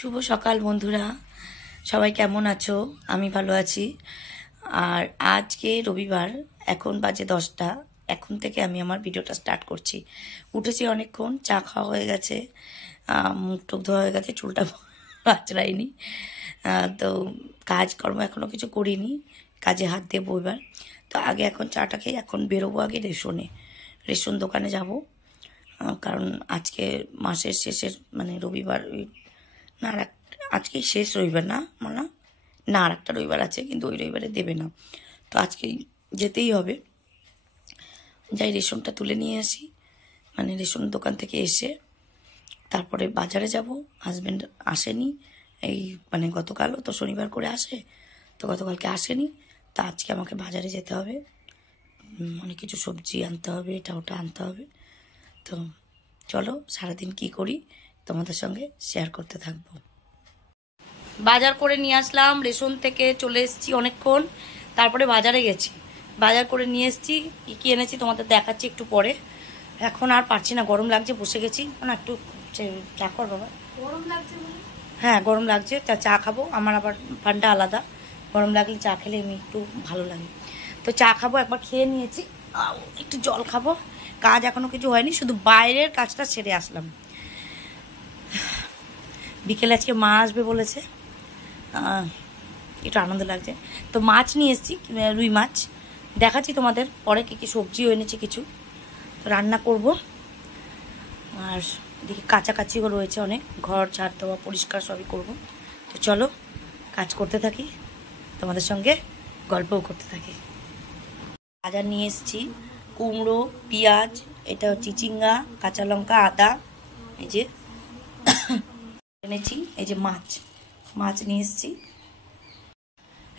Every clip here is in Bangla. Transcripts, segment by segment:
শুভ সকাল বন্ধুরা, সবাই কেমন আছো? আমি ভালো আছি। আর আজকে রবিবার, এখন বাজে 10টা। এখন থেকে আমি আমার ভিডিওটা স্টার্ট করছি। উঠেছি অনেকক্ষণ, চা খাওয়া হয়ে গেছে, মুখ টুক ধোয়া হয়ে গেছে, চুলটা আঁচড়াইনি। তো কাজকর্ম এখনও কিছু করিনি, কাজে হাত দেবো এবার। তো আগে এখন চাটা খেয়ে এখন বেরোবো আগে রেশন দোকানে যাব। কারণ আজকে মাসের শেষের মানে রবিবার, না আজকেই শেষ রবিবার, না আর একটা রবিবার আছে, কিন্তু ওই রবিবারে দেবে না। তো আজকেই যেতেই হবে। যাই রেশনটা তুলে নিয়ে আসি, মানে রেশন দোকান থেকে এসে তারপরে বাজারে যাব। হাজব্যান্ড আসেনি, এই মানে গতকালও তো শনিবার করে আসে, তো গতকালকে আসেনি। তা আজকে আমাকে বাজারে যেতে হবে, অনেক কিছু সবজি আনতে হবে, এটা ওটা আনতে হবে। তো চলো সারাদিন কি করি তোমাদের সঙ্গে শেয়ার করতে থাকবো। বাজার করে নিয়ে আসলাম, রেশন থেকে চলে এসেছি অনেকক্ষণ, তারপরে বাজারে গেছি, বাজার করে নিয়ে এসেছি। কী কী এনেছি তোমাদের দেখাচ্ছি একটু পরে। এখন আর পারছি না, গরম লাগছে, বসে গেছি না, একটু চা কর বাবা। গরম লাগছে? হ্যাঁ গরম লাগছে, তা চা খাবো। আমার আবার ঠান্ডা আলাদা, গরম লাগলে চা খেলে এমনি একটু ভালো লাগে। তো চা খাবো, একবার খেয়ে নিয়েছি, একটু জল খাবো। কাজ এখনো কিছু হয়নি, শুধু বাইরের কাজটা সেরে আসলাম। বিকেলে আজকে মা আসবে বলেছে, একটু আনন্দ লাগছে। তো মাছ নিয়ে এসেছি, রুই মাছ, দেখাচ্ছি তোমাদের পরে। কী কী সবজিও এনেছি কিছু, তো রান্না করব। আর এদিকে কাছাকাছিও রয়েছে অনেক, ঘর ঝাড় দেওয়া পরিষ্কার সবই করব। তো চলো কাজ করতে থাকি, তোমাদের সঙ্গে গল্পও করতে থাকি। বাজার নিয়ে এসেছি কুমড়ো, পেঁয়াজ, এটা চিচিঙ্গা, কাঁচা লঙ্কা, আদা, এই যে এনেছি, এই যে মাছ নিয়ে এসেছি।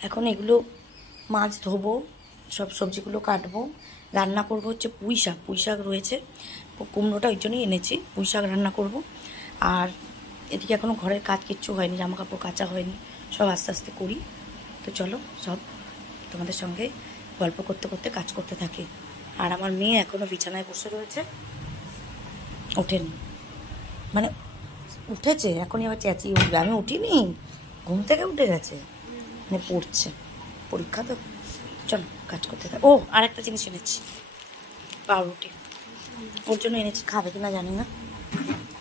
এখন এগুলো মাছ ধোবো, সব সবজিগুলো কাটবো, রান্না করব। হচ্ছে পুঁই শাক রয়েছে, কুমড়োটা ওই জন্যই এনেছি, পুঁই শাক রান্না করব। আর এদিকে এখনও ঘরের কাজ কিচ্ছু হয়নি, জামা কাপড় কাচা হয়নি, সব আস্তে আস্তে করি। তো চলো সব তোমাদের সঙ্গে গল্প করতে করতে কাজ করতে থাকি। আর আমার মেয়ে এখনও বিছানায় বসে রয়েছে, ওঠেনি, মানে উঠেছে এখনই আবার চেঁচিয়ে উঠবে। আমি উঠিনি, ঘুম থেকে উঠে গেছে, মানে পড়ছে, পরীক্ষা তো। চলো কাজ করতে থাকি। ও আর একটা জিনিস এনেছি, পাউরুটি, ওর জন্য এনেছি, খাবে কিনা জানি না।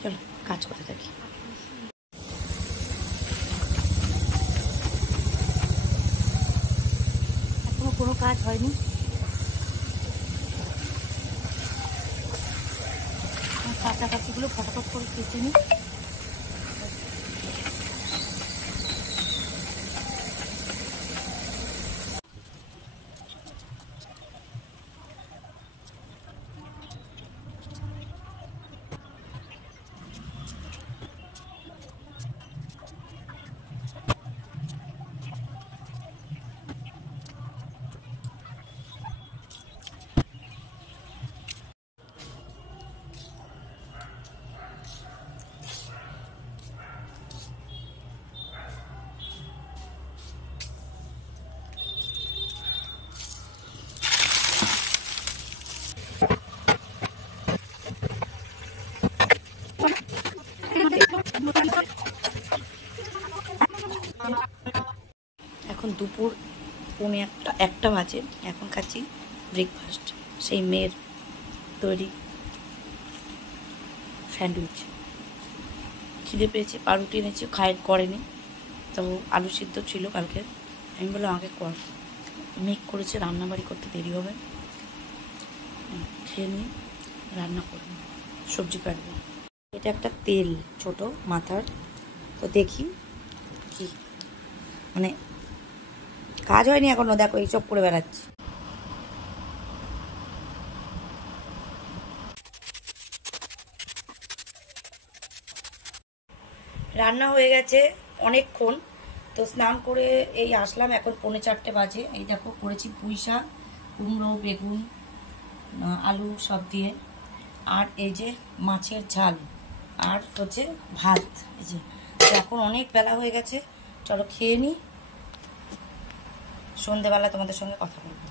চলো কাজ করতে থাকি। এখনো কোনো কাজ হয়নি, কাছাকাছিগুলো ফটাফট করে কেটে নিই। এখন দুপুর 1:45 বাজে, এখন খাচ্ছি ব্রেকফাস্ট, সেই মেয়ের তৈরি স্যান্ডউইচ। খিদে পেয়েছে, পাউরুটি এনেছি, করেনি, তো আলু সিদ্ধ ছিল কালকে, আমি বললাম আমাকে কর। মেঘ করেছে, রান্নাবাড়ি করতে দেরি হবে, খেয়ে নিই, রান্না করব, সবজি কাটবো। এটা একটা তেল ছোট মাথার, তো দেখি কি, মানে কাজ হয়নি এখনো, দেখো এইসব করে বেড়াচ্ছি। রান্না হয়ে গেছে অনেকক্ষণ, তো স্নান করে এই আসলাম, এখন 3:45 বাজে। এই দেখো করেছি পুঁই শাক, কুমড়ো, বেগুন, আলু সব দিয়ে, আর এই যে মাছের ঝাল, আর হচ্ছে ভাত। এই যে এখন অনেক বেলা হয়ে গেছে, চলো খেয়ে নিই, সন্ধেবেলা তোমাদের সঙ্গে কথা বলবো।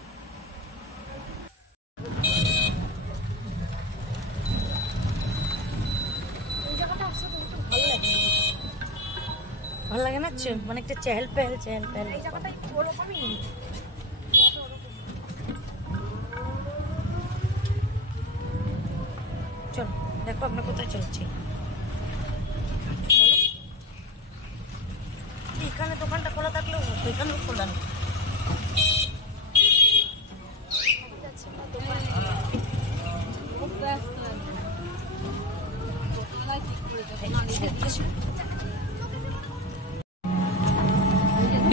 ভালো লাগে না, মানে একটা চেহেল পেহেল চলো দেখো আমরা কোথায় চলছি। এখানে দোকানটা খোলা থাকলেও এখানেও খোলা নেই।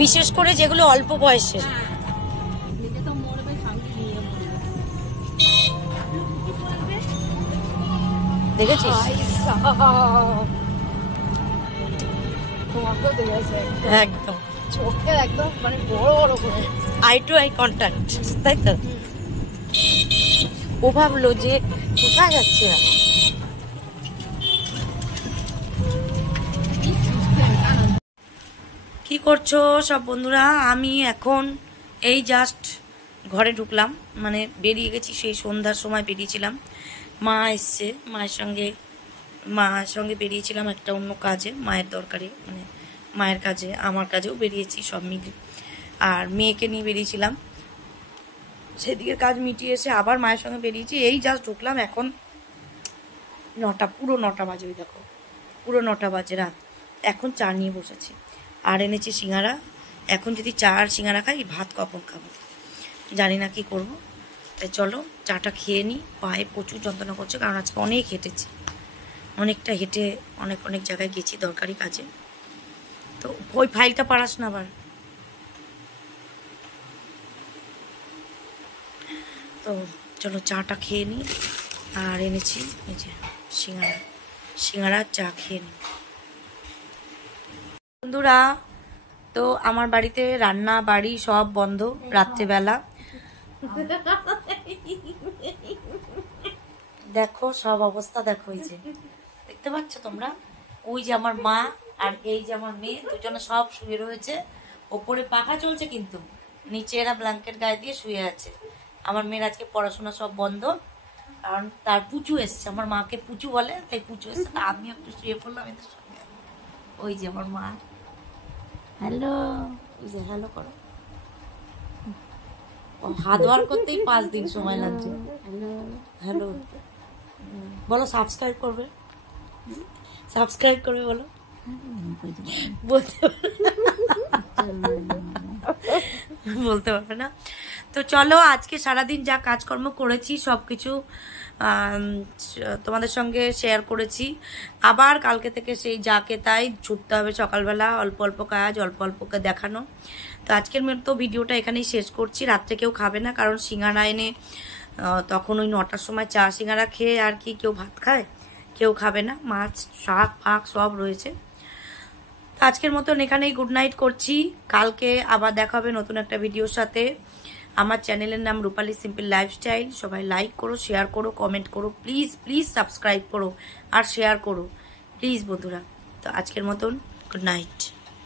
বিশেষ করে যেগুলো অল্প বয়সের। দেখেছিস? একদম চোখে একদম মানে বড় বড় করে আই টু আই কন্ট্যাক্ট, তাই তো? ও ভাবলো যে কোথায় যাচ্ছে। কি করছো সব বন্ধুরা? আমি এখন এই জাস্ট ঘরে ঢুকলাম, মানে বেরিয়ে গেছি, সেই সন্ধ্যার সময় বেরিয়েছিলাম। মা এসছে, মায়ের সঙ্গে বেরিয়েছিলাম একটা অন্য কাজে, মায়ের দরকারে, মানে মায়ের কাজে, আমার কাজেও বেরিয়েছি সব মিলে। আর মেয়েকে নিয়ে বেরিয়েছিলাম, সেদিকের কাজ মিটিয়ে এসে আবার মায়ের সঙ্গে বেরিয়েছি। এই জাস্ট ঢুকলাম, এখন 9টা, পুরো 9টা বাজে। ওই দেখো পুরো 9টা বাজে রাত। এখন চা নিয়ে বসেছি আর এনেছি সিঙ্গারা। এখন যদি চা আর সিঙ্গারা খাই, ভাত কখন খাবো জানি না, কি করব। তাই চলো চাটা খেয়ে নিই। পায়ে প্রচুর যন্ত্রণা করছে, কারণ আজকে অনেক হেঁটেছি, অনেকটা হেঁটে অনেক জায়গায় গেছি দরকারি কাজে। তো ওই ফাইলটা পারাস না আবার। তো চলো চাটা খেয়ে নিই। আর এনেছি এই যে সিঙ্গারা চা খেয়ে নিই। বন্ধুরা, তো আমার বাড়িতে রান্না বাড়ি সব বন্ধ রাত্রেবেলা। দেখো সব অবস্থা, দেখো এই যে দেখতে পাচ্ছ তোমরা, ওই যে আমার মা আর এই যে আমার মেয়ে, দুজনে সব শুয়ে রয়েছে। ওপরে পাখা চলছে কিন্তু নিচে এরা ব্ল্যাঙ্কেট গায়ে দিয়ে শুয়ে আছে। আমার মেয়ের আজকে পড়াশোনা সব বন্ধ, কারণ তার পুচু এসছে, আমার মাকে পুচু বলে, তাই পুচু এসছে। আমি একটু শুয়ে পড়লাম এদের সঙ্গে। ওই যে আমার মা, হ্যালো, ওই যে হ্যালো করো। হাত বার করতেই 5 দিন সময় লাগছে। হ্যালো বলো, সাবস্ক্রাইব করবে, সাবস্ক্রাইব করবে বলো। বলতে পারবে না। তো চলো আজকে সারাদিন যা কাজকর্ম করেছি সবকিছু তোমাদের সঙ্গে শেয়ার করেছি। আবার কালকে থেকে সেই যাকে তাই ছুটতে হবে সকালবেলা, অল্প অল্প কাজ, অল্প অল্পকে দেখানো। তো আজকের মতো ভিডিওটা এখানেই শেষ করছি। রাত্রে কেউ খাবে না, কারণ সিঙ্গারা এনে তখন ওই 9টার সময় চা সিঙ্গারা খেয়ে আর কি কেউ ভাত খায়? কেউ খাবে না। মাছ শাক ফাক সব রয়েছে। তো আজকের মতন এখানেই গুড নাইট করছি। কালকে আবার দেখা হবে নতুন একটা ভিডিওর সাথে। আমার চ্যানেলের নাম রূপালী সিম্পল লাইফস্টাইল। সবাই লাইক করো, শেয়ার করো, কমেন্ট করো, প্লিজ প্লিজ সাবস্ক্রাইব করো আর শেয়ার করো প্লিজ বন্ধুরা। তো আজকের মতন গুড নাইট।